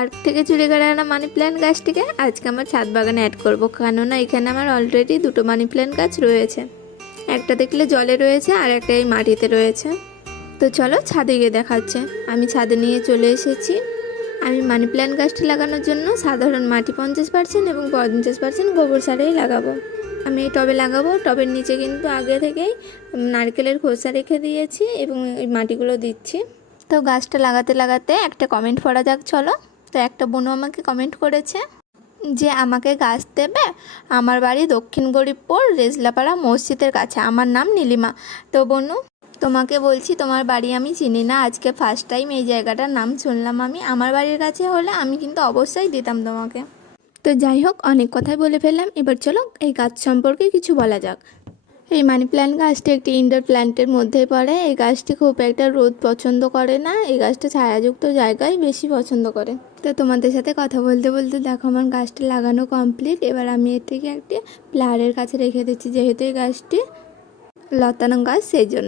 Park থেকে চুরি করে আনা মানি প্ল্যান্ট গাছটিকে আজকে আমার ছাদ বাগানে অ্যাড করব। কেননা এখানে আমার অলরেডি দুটো মানি প্ল্যান্ট গাছ রয়েছে। একটা দেখলে জলে রয়েছে আর একটা এই মাটিতে রয়েছে। তো চলো ছাদে গিয়ে দেখাচ্ছে। আমি ছাদে নিয়ে চলে এসেছি। আমি মানি প্ল্যান্ট গাছটি লাগানোর জন্য সাধারণ মাটি পঞ্চাশ পার্সেন্ট এবং পঞ্চাশ পার্সেন্ট গোবর সারেই লাগাবো। আমি এই টবে লাগাবো। টবের নিচে কিন্তু আগে থেকেই নারকেলের খোসা রেখে দিয়েছি এবং এই মাটিগুলো দিচ্ছি। তো গাছটা লাগাতে লাগাতে একটা কমেন্ট পড়া যাক, চলো। তো একটা বোনু আমাকে কমেন্ট করেছে যে, আমাকে গাছ দেবে আমার বাড়ি দক্ষিণ গরিবপুর রেজলাপাড়া মসজিদের কাছে। আমার নাম নীলিমা। তো বনু, তোমাকে বলছি তোমার বাড়ি আমি চিনি না। আজকে ফার্স্ট টাইম এই জায়গাটার নাম শুনলাম আমি। আমার বাড়ির কাছে হলে আমি কিন্তু অবশ্যই দিতাম তোমাকে। তো যাই হোক, অনেক কথাই বলে ফেললাম। এবার চলো এই গাছ সম্পর্কে কিছু বলা যাক। এই মানি প্ল্যান্ট গাছটি একটি ইনডোর প্ল্যান্টের মধ্যে পড়ে। এই গাছটি খুব একটা রোদ পছন্দ করে না। এই গাছটা ছায়াযুক্ত জায়গায় বেশি পছন্দ করে। তো তোমাদের সাথে কথা বলতে বলতে দেখো আমার গাছটা লাগানো কমপ্লিট এবার আমি এর থেকে একটি প্লারের কাছে রেখে দিচ্ছি, যেহেতু এই গাছটি লতানো গাছ, সেই জন্য।